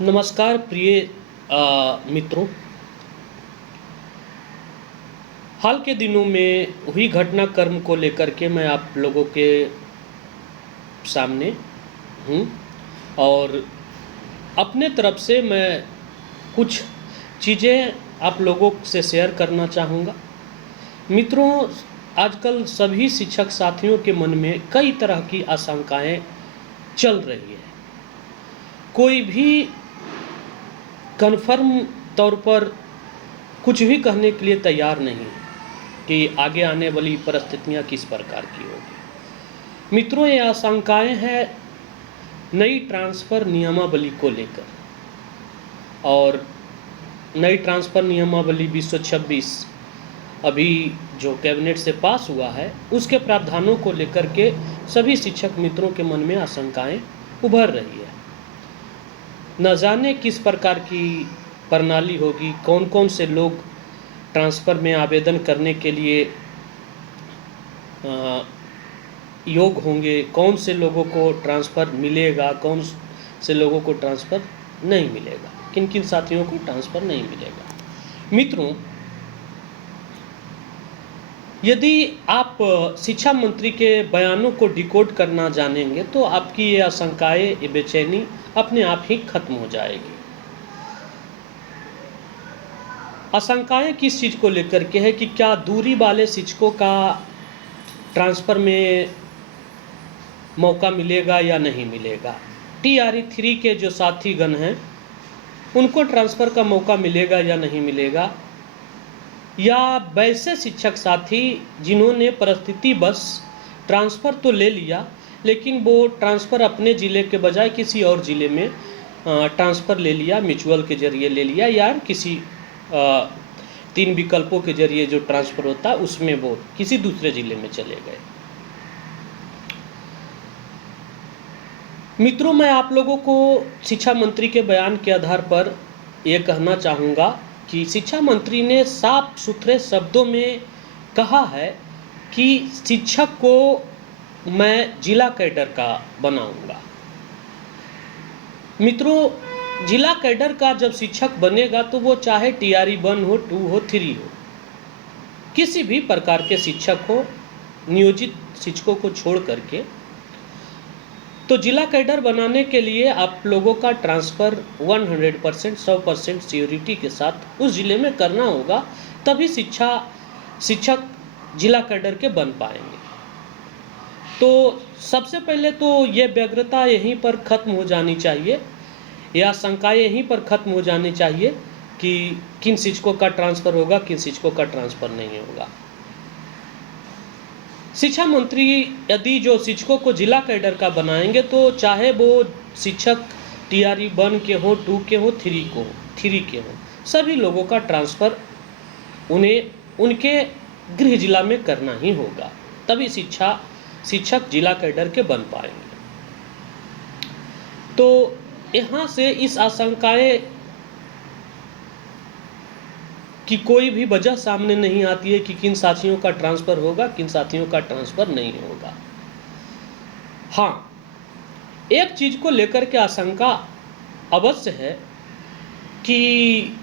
नमस्कार प्रिय मित्रों। हाल के दिनों में हुई घटनाक्रम को लेकर के मैं आप लोगों के सामने हूँ और अपने तरफ से मैं कुछ चीज़ें आप लोगों से शेयर करना चाहूँगा। मित्रों, आजकल सभी शिक्षक साथियों के मन में कई तरह की आशंकाएं चल रही है। कोई भी कन्फर्म तौर पर कुछ भी कहने के लिए तैयार नहीं है कि आगे आने वाली परिस्थितियां किस प्रकार की होगी। मित्रों, ये आशंकाएं हैं नई ट्रांसफ़र नियमावली को लेकर, और नई ट्रांसफ़र नियमावली 2026 अभी जो कैबिनेट से पास हुआ है उसके प्रावधानों को लेकर के सभी शिक्षक मित्रों के मन में आशंकाएं उभर रही है। न जाने किस प्रकार की प्रणाली होगी, कौन कौन से लोग ट्रांसफ़र में आवेदन करने के लिए योग होंगे, कौन से लोगों को ट्रांसफ़र मिलेगा, कौन से लोगों को ट्रांसफ़र नहीं मिलेगा, किन किन साथियों को ट्रांसफ़र नहीं मिलेगा। मित्रों, यदि आप शिक्षा मंत्री के बयानों को डिकोड करना जानेंगे तो आपकी ये आशंकाएं, ये बेचैनी अपने आप ही खत्म हो जाएगी। आशंकाएं किस चीज़ को लेकर के है कि क्या दूरी वाले शिक्षकों का ट्रांसफ़र में मौका मिलेगा या नहीं मिलेगा। TRE 3 के जो साथीगण हैं उनको ट्रांसफ़र का मौका मिलेगा या नहीं मिलेगा, या वैसे शिक्षक साथी जिन्होंने परिस्थिति बस ट्रांसफ़र तो ले लिया लेकिन वो ट्रांसफ़र अपने ज़िले के बजाय किसी और ज़िले में ट्रांसफ़र ले लिया, म्यूचुअल के ज़रिए ले लिया, या किसी 3 विकल्पों के ज़रिए जो ट्रांसफ़र होता है उसमें वो किसी दूसरे ज़िले में चले गए। मित्रों, मैं आप लोगों को शिक्षा मंत्री के बयान के आधार पर ये कहना चाहूँगा कि शिक्षा मंत्री ने साफ सुथरे शब्दों में कहा है कि शिक्षक को मैं जिला कैडर का बनाऊंगा। मित्रों, जिला कैडर का जब शिक्षक बनेगा तो वो चाहे TRE 1 हो, 2 हो, 3 हो, किसी भी प्रकार के शिक्षक हो, नियोजित शिक्षकों को छोड़ करके, तो जिला कैडर बनाने के लिए आप लोगों का ट्रांसफ़र 100% 100% सियोरिटी के साथ उस ज़िले में करना होगा, तभी शिक्षक जिला कैडर के बन पाएंगे। तो सबसे पहले तो ये व्यग्रता यहीं पर ख़त्म हो जानी चाहिए, या आशंकाएं यहीं पर ख़त्म हो जानी चाहिए कि किन शिक्षकों का ट्रांसफ़र होगा, किन शिक्षकों का ट्रांसफ़र नहीं होगा। शिक्षा मंत्री यदि जो शिक्षकों को जिला कैडर का बनाएंगे तो चाहे वो शिक्षक TRE 1 के हो, 2 के हो, 3 के हो, सभी लोगों का ट्रांसफ़र उन्हें उनके गृह जिला में करना ही होगा, तभी शिक्षक जिला कैडर के बन पाएंगे। तो यहाँ से इस आशंकाएं कि कोई भी वजह सामने नहीं आती है कि किन साथियों का ट्रांसफ़र होगा, किन साथियों का ट्रांसफ़र नहीं होगा। हाँ, एक चीज़ को लेकर के आशंका अवश्य है कि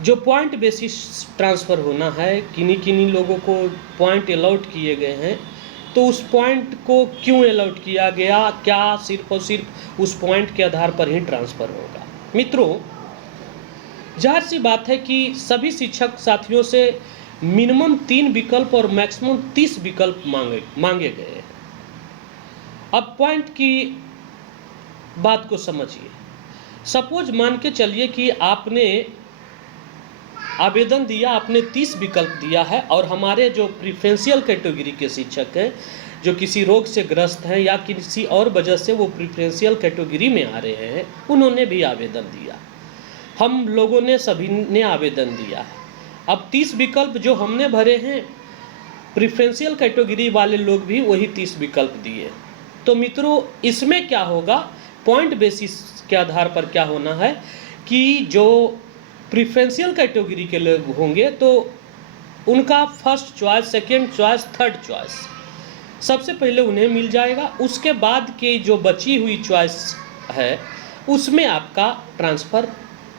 जो पॉइंट बेसिस ट्रांसफ़र होना है, किन्हीं लोगों को पॉइंट अलॉट किए गए हैं, तो उस पॉइंट को क्यों अलॉट किया गया, क्या सिर्फ और सिर्फ उस पॉइंट के आधार पर ही ट्रांसफ़र होगा। मित्रों, जाहिर सी बात है कि सभी शिक्षक साथियों से मिनिमम 3 विकल्प और मैक्सिमम 30 विकल्प मांगे गए हैं। अब पॉइंट की बात को समझिए। सपोज मान के चलिए कि आपने आवेदन दिया, आपने 30 विकल्प दिया है, और हमारे जो प्रिफरेंशियल कैटेगरी के शिक्षक हैं, जो किसी रोग से ग्रस्त हैं या किसी और वजह से वो प्रिफरेंशियल कैटेगरी में आ रहे हैं, उन्होंने भी आवेदन दिया, हम लोगों ने सभी ने आवेदन दिया है। अब 30 विकल्प जो हमने भरे हैं, प्रिफरेंशियल कैटेगरी वाले लोग भी वही 30 विकल्प दिए। तो मित्रों, इसमें क्या होगा, पॉइंट बेसिस के आधार पर क्या होना है कि जो प्रिफरेंशियल कैटेगरी के लोग होंगे तो उनका first choice, second choice, third choice सबसे पहले उन्हें मिल जाएगा। उसके बाद की जो बची हुई चॉइस है उसमें आपका ट्रांसफ़र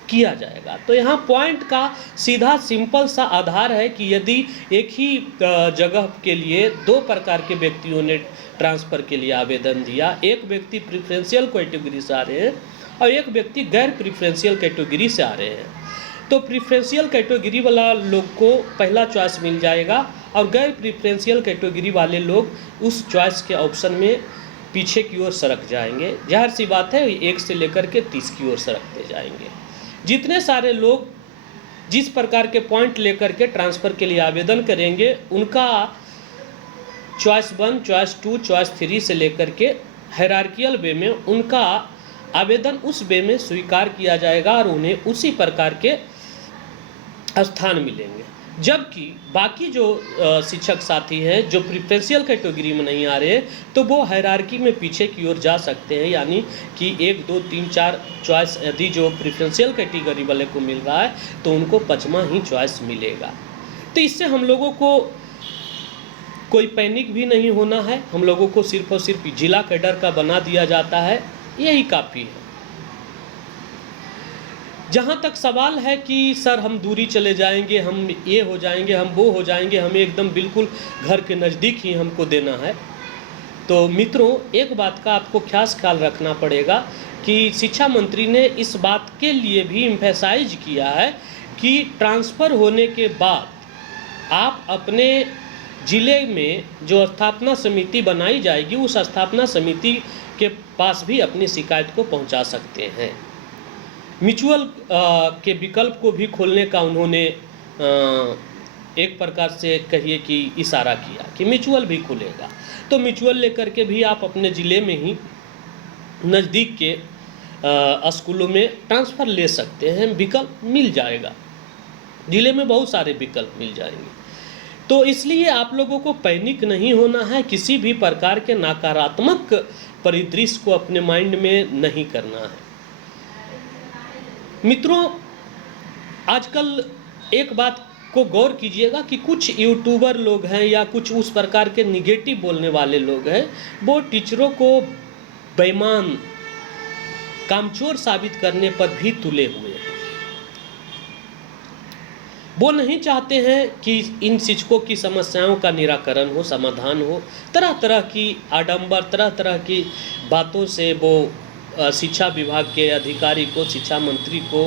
किया जाएगा। तो यहाँ पॉइंट का सीधा सिंपल सा आधार है कि यदि एक ही जगह के लिए दो प्रकार के व्यक्तियों ने ट्रांसफ़र के लिए आवेदन दिया, एक व्यक्ति प्रेफरेंशियल कैटेगरी से आ रहे हैं और एक व्यक्ति गैर प्रेफरेंशियल कैटेगरी से आ रहे हैं, तो प्रेफरेंशियल कैटेगरी वाला लोग को पहला चॉइस मिल जाएगा और गैर प्रेफरेंशियल कैटेगरी वाले लोग उस चॉइस के ऑप्शन में पीछे की ओर सरक जाएंगे। जाहिर सी बात है 1 से लेकर के 30 की ओर सरकते जाएंगे। जितने सारे लोग जिस प्रकार के पॉइंट लेकर के ट्रांसफ़र के लिए आवेदन करेंगे, उनका चॉइस 1, चॉइस 2, चॉइस 3 से लेकर के हायरार्कियल वे में उनका आवेदन उस वे में स्वीकार किया जाएगा और उन्हें उसी प्रकार के स्थान मिलेंगे। जबकि बाकी जो शिक्षक साथी हैं जो प्रेफरेंशियल कैटेगरी में नहीं आ रहे, तो वो हायरार्की में पीछे की ओर जा सकते हैं, यानी कि 1, 2, 3, 4 चॉइस यदि जो प्रेफरेंशियल कैटेगरी वाले को मिल रहा है तो उनको 5वां ही चॉइस मिलेगा। तो इससे हम लोगों को कोई पैनिक भी नहीं होना है, हम लोगों को सिर्फ और सिर्फ जिला कैडर का बना दिया जाता है, यही काफ़ी है। जहाँ तक सवाल है कि सर हम दूरी चले जाएंगे, हम ये हो जाएंगे, हम वो हो जाएंगे, हमें एकदम बिल्कुल घर के नज़दीक ही हमको देना है, तो मित्रों एक बात का आपको खास ख्याल रखना पड़ेगा कि शिक्षा मंत्री ने इस बात के लिए भी एम्फेसाइज किया है कि ट्रांसफ़र होने के बाद आप अपने ज़िले में जो स्थापना समिति बनाई जाएगी उस स्थापना समिति के पास भी अपनी शिकायत को पहुंचा सकते हैं। म्यूचुअल के विकल्प को भी खोलने का उन्होंने एक प्रकार से कहिए कि इशारा किया कि म्यूचुअल भी खुलेगा, तो म्यूचुअल लेकर के भी आप अपने ज़िले में ही नज़दीक के स्कूलों में ट्रांसफ़र ले सकते हैं, विकल्प मिल जाएगा, ज़िले में बहुत सारे विकल्प मिल जाएंगे। तो इसलिए आप लोगों को पैनिक नहीं होना है, किसी भी प्रकार के नकारात्मक परिदृश्य को अपने माइंड में नहीं करना है। मित्रों आजकल एक बात को गौर कीजिएगा कि कुछ यूट्यूबर लोग हैं या कुछ उस प्रकार के निगेटिव बोलने वाले लोग हैं, वो टीचरों को बेईमान कामचोर साबित करने पर भी तुले हुए हैं। वो नहीं चाहते हैं कि इन शिक्षकों की समस्याओं का निराकरण हो, समाधान हो। तरह तरह की आडंबर, तरह तरह की बातों से वो शिक्षा विभाग के अधिकारी को, शिक्षा मंत्री को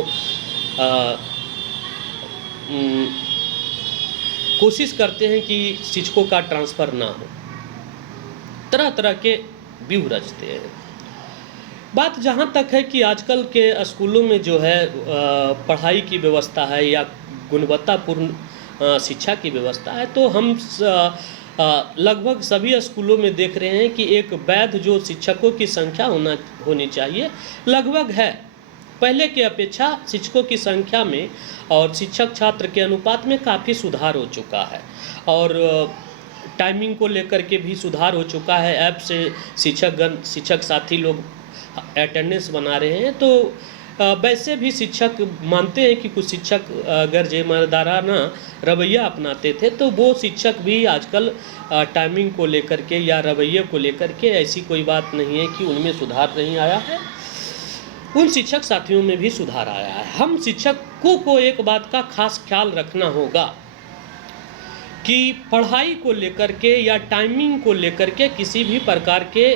कोशिश करते हैं कि शिक्षकों का ट्रांसफ़र ना हो, तरह तरह के व्यूह रचते हैं। बात जहाँ तक है कि आजकल के स्कूलों में जो है पढ़ाई की व्यवस्था है या गुणवत्तापूर्ण शिक्षा की व्यवस्था है, तो हम लगभग सभी स्कूलों में देख रहे हैं कि एक वैध जो शिक्षकों की संख्या होनी चाहिए लगभग है। पहले की अपेक्षा शिक्षकों की संख्या में और शिक्षक छात्र के अनुपात में काफ़ी सुधार हो चुका है और टाइमिंग को लेकर के भी सुधार हो चुका है। ऐप से शिक्षक साथी लोग अटेंडेंस बना रहे हैं, तो वैसे भी शिक्षक मानते हैं कि कुछ शिक्षक अगर जिम्मेदाराना रवैया अपनाते थे, तो वो शिक्षक भी आजकल टाइमिंग को लेकर के या रवैये को लेकर के ऐसी कोई बात नहीं है कि उनमें सुधार नहीं आया है, उन शिक्षक साथियों में भी सुधार आया है। हम शिक्षकों को एक बात का खास ख्याल रखना होगा कि पढ़ाई को लेकर के या टाइमिंग को लेकर के किसी भी प्रकार के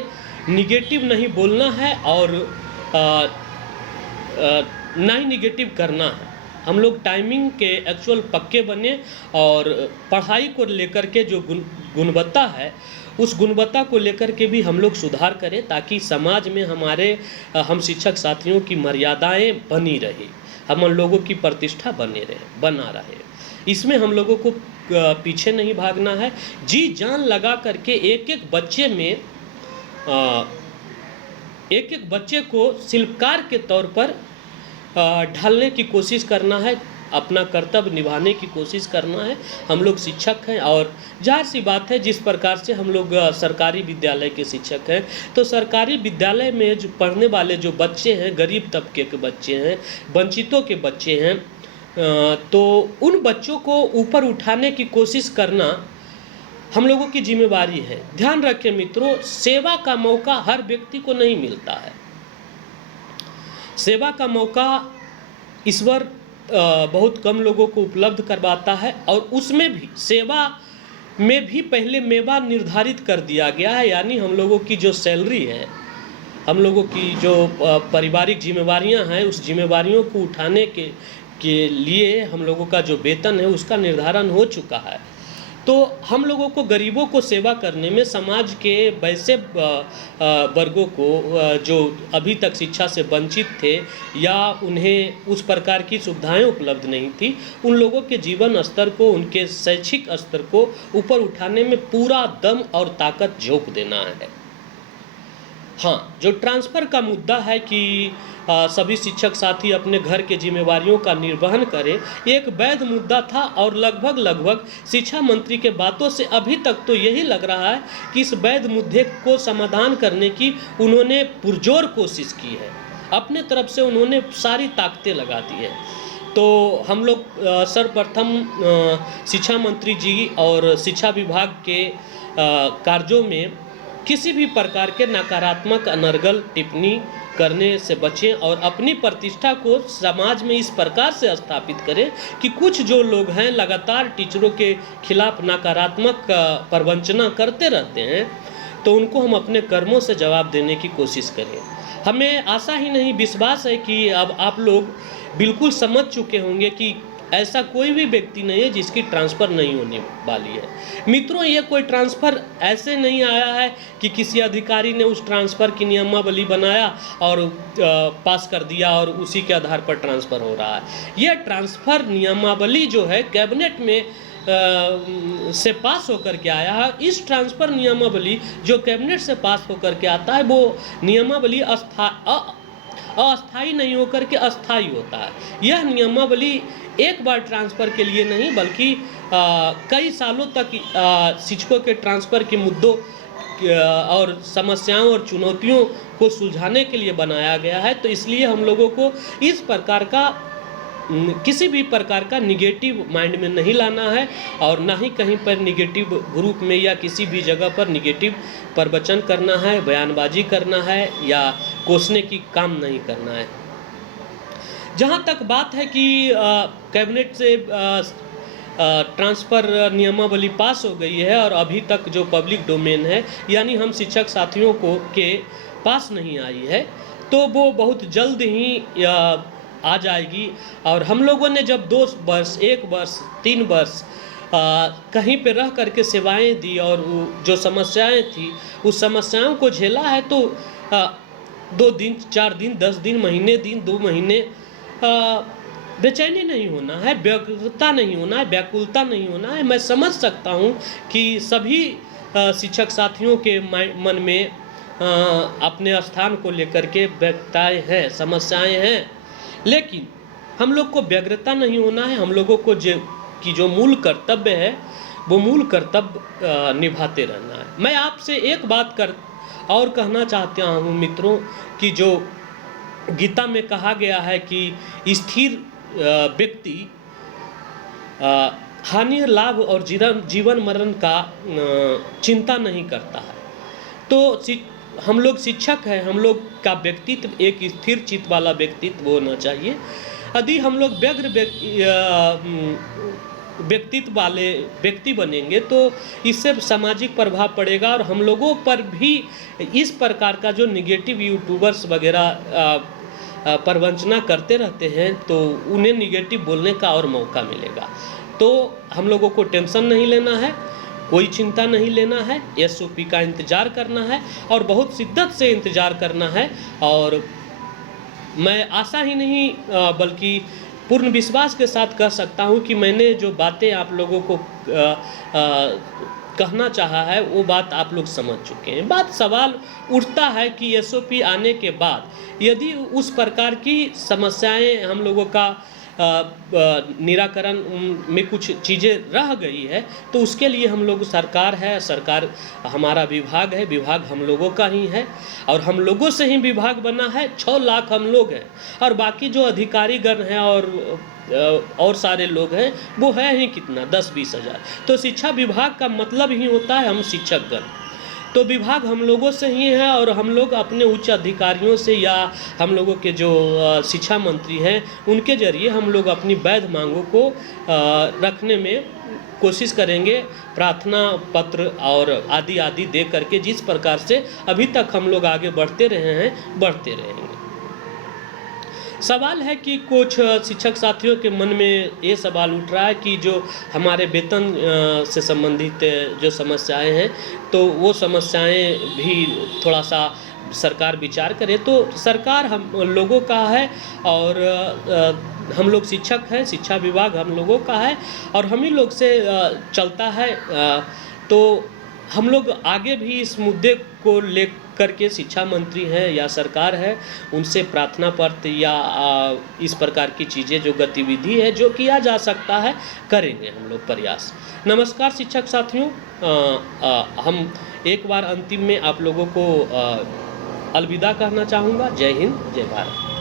निगेटिव नहीं बोलना है और ना ही निगेटिव करना है। हम लोग टाइमिंग के एक्चुअल पक्के बने और पढ़ाई को लेकर के जो गुणवत्ता है उस गुणवत्ता को लेकर के भी हम लोग सुधार करें, ताकि समाज में हम शिक्षक साथियों की मर्यादाएं बनी रहे, हम लोगों की प्रतिष्ठा बना रहे। इसमें हम लोगों को पीछे नहीं भागना है, जी जान लगा करके एक एक बच्चे को शिल्पकार के तौर पर ढालने की कोशिश करना है, अपना कर्तव्य निभाने की कोशिश करना है। हम लोग शिक्षक हैं और जाहिर सी बात है जिस प्रकार से हम लोग सरकारी विद्यालय के शिक्षक हैं, तो सरकारी विद्यालय में जो पढ़ने वाले जो बच्चे हैं, गरीब तबके के बच्चे हैं, वंचितों के बच्चे हैं, तो उन बच्चों को ऊपर उठाने की कोशिश करना हम लोगों की जिम्मेवारी है। ध्यान रखें मित्रों, सेवा का मौका हर व्यक्ति को नहीं मिलता है। सेवा का मौका ईश्वर बहुत कम लोगों को उपलब्ध करवाता है, और उसमें भी सेवा में भी पहले मेवा निर्धारित कर दिया गया है। यानी हम लोगों की जो सैलरी है, हम लोगों की जो पारिवारिक जिम्मेवारियां हैं, उस जिम्मेवारियों को उठाने के लिए हम लोगों का जो वेतन है उसका निर्धारण हो चुका है। तो हम लोगों को, गरीबों को सेवा करने में, समाज के वैसे वर्गों को जो अभी तक शिक्षा से वंचित थे या उन्हें उस प्रकार की सुविधाएं उपलब्ध नहीं थी, उन लोगों के जीवन स्तर को, उनके शैक्षिक स्तर को ऊपर उठाने में पूरा दम और ताकत झोंक देना है। हाँ, जो ट्रांसफ़र का मुद्दा है कि सभी शिक्षक साथी अपने घर के जिम्मेवारियों का निर्वहन करें, एक वैध मुद्दा था, और लगभग शिक्षा मंत्री के बातों से अभी तक तो यही लग रहा है कि इस वैध मुद्दे को समाधान करने की उन्होंने पुरजोर कोशिश की है। अपने तरफ से उन्होंने सारी ताकतें लगा दी है। तो हम लोग सर्वप्रथम शिक्षा मंत्री जी और शिक्षा विभाग के कार्यों में किसी भी प्रकार के नकारात्मक अनर्गल टिप्पणी करने से बचें, और अपनी प्रतिष्ठा को समाज में इस प्रकार से स्थापित करें कि कुछ जो लोग हैं लगातार टीचरों के खिलाफ नकारात्मक प्रवंचना करते रहते हैं, तो उनको हम अपने कर्मों से जवाब देने की कोशिश करें। हमें आशा ही नहीं, विश्वास है कि अब आप लोग बिल्कुल समझ चुके होंगे कि ऐसा कोई भी व्यक्ति नहीं है जिसकी ट्रांसफ़र नहीं होने वाली है। मित्रों, ये कोई ट्रांसफ़र ऐसे नहीं आया है कि किसी अधिकारी ने उस ट्रांसफ़र की नियमावली बनाया और पास कर दिया और उसी के आधार पर ट्रांसफ़र हो रहा है। यह ट्रांसफ़र नियमावली जो है कैबिनेट में से पास होकर के आया है। इस ट्रांसफ़र नियमावली जो कैबिनेट से पास होकर के आता है, वो नियमावली अस्थायी नहीं होकर के अस्थायी होता है। यह नियमावली एक बार ट्रांसफ़र के लिए नहीं, बल्कि कई सालों तक शिक्षकों के ट्रांसफ़र के मुद्दों और समस्याओं और चुनौतियों को सुलझाने के लिए बनाया गया है। तो इसलिए हम लोगों को इस प्रकार का किसी भी प्रकार का निगेटिव माइंड में नहीं लाना है, और ना ही कहीं पर निगेटिव ग्रुप में या किसी भी जगह पर निगेटिव प्रवचन करना है, बयानबाजी करना है या कोसने की काम नहीं करना है। जहाँ तक बात है कि कैबिनेट से ट्रांसफ़र नियमावली पास हो गई है और अभी तक जो पब्लिक डोमेन है, यानी हम शिक्षक साथियों के पास नहीं आई है, तो वो बहुत जल्द ही आ जाएगी। और हम लोगों ने जब 2 वर्ष, 1 वर्ष, 3 वर्ष कहीं पे रह करके सेवाएं दी और जो समस्याएं थी उस समस्याओं को झेला है, तो 2 दिन, 4 दिन, 10 दिन, महीने दिन, 2 महीने बेचैनी नहीं होना है, व्यग्रता नहीं होना है, व्याकुलता नहीं होना है। मैं समझ सकता हूँ कि सभी शिक्षक साथियों के मन में अपने स्थान को लेकर के व्यग्रताएं हैं, समस्याएं हैं, लेकिन हम लोग को व्यग्रता नहीं होना है। हम लोगों को जो मूल कर्तव्य है, वो मूल कर्तव्य निभाते रहना है। मैं आपसे एक बात और कहना चाहता हूँ मित्रों, कि जो गीता में कहा गया है कि स्थिर व्यक्ति हानि, लाभ और जीवन मरण का चिंता नहीं करता है। तो हम लोग शिक्षक हैं, हम लोग का व्यक्तित्व एक स्थिर चित्त वाला व्यक्तित्व होना चाहिए। यदि हम लोग व्यग्र व्यक्तित्व वाले व्यक्ति बनेंगे तो इससे सामाजिक प्रभाव पड़ेगा, और हम लोगों पर भी इस प्रकार का जो निगेटिव यूट्यूबर्स वगैरह प्रवंचना करते रहते हैं, तो उन्हें निगेटिव बोलने का और मौका मिलेगा। तो हम लोगों को टेंशन नहीं लेना है, कोई चिंता नहीं लेना है, एसओपी का इंतज़ार करना है और बहुत शिद्दत से इंतज़ार करना है। और मैं आशा ही नहीं बल्कि पूर्ण विश्वास के साथ कह सकता हूँ कि मैंने जो बातें आप लोगों को कहना चाहा है वो बात आप लोग समझ चुके हैं। बात सवाल उठता है कि एसओपी आने के बाद यदि उस प्रकार की समस्याएं हम लोगों का निराकरण में कुछ चीज़ें रह गई है, तो उसके लिए हम लोग, सरकार है, सरकार हमारा विभाग है, विभाग हम लोगों का ही है और हम लोगों से ही विभाग बना है। 6 लाख हम लोग हैं और बाकी जो अधिकारीगण हैं और सारे लोग हैं वो है ही कितना, 10-20 हज़ार। तो शिक्षा विभाग का मतलब ही होता है हम शिक्षकगण। तो विभाग हम लोगों से ही है और हम लोग अपने उच्च अधिकारियों से या हम लोगों के जो शिक्षा मंत्री हैं उनके ज़रिए हम लोग अपनी वैध मांगों को रखने में कोशिश करेंगे, प्रार्थना पत्र और आदि आदि दे करके जिस प्रकार से अभी तक हम लोग आगे बढ़ते रहे हैं, बढ़ते रहेंगे। सवाल है कि कुछ शिक्षक साथियों के मन में ये सवाल उठ रहा है कि जो हमारे वेतन से संबंधित जो समस्याएं हैं, तो वो समस्याएं भी थोड़ा सा सरकार विचार करे। तो सरकार हम लोगों का है और हम लोग शिक्षक हैं, शिक्षा विभाग हम लोगों का है और हम ही लोग से चलता है। तो हम लोग आगे भी इस मुद्दे को ले करके शिक्षा मंत्री हैं या सरकार है उनसे प्रार्थना पत्र या इस प्रकार की चीज़ें जो गतिविधि है जो किया जा सकता है करेंगे हम लोग प्रयास। नमस्कार शिक्षक साथियों, हम एक बार अंतिम में आप लोगों को अलविदा कहना चाहूँगा। जय हिंद, जय भारत।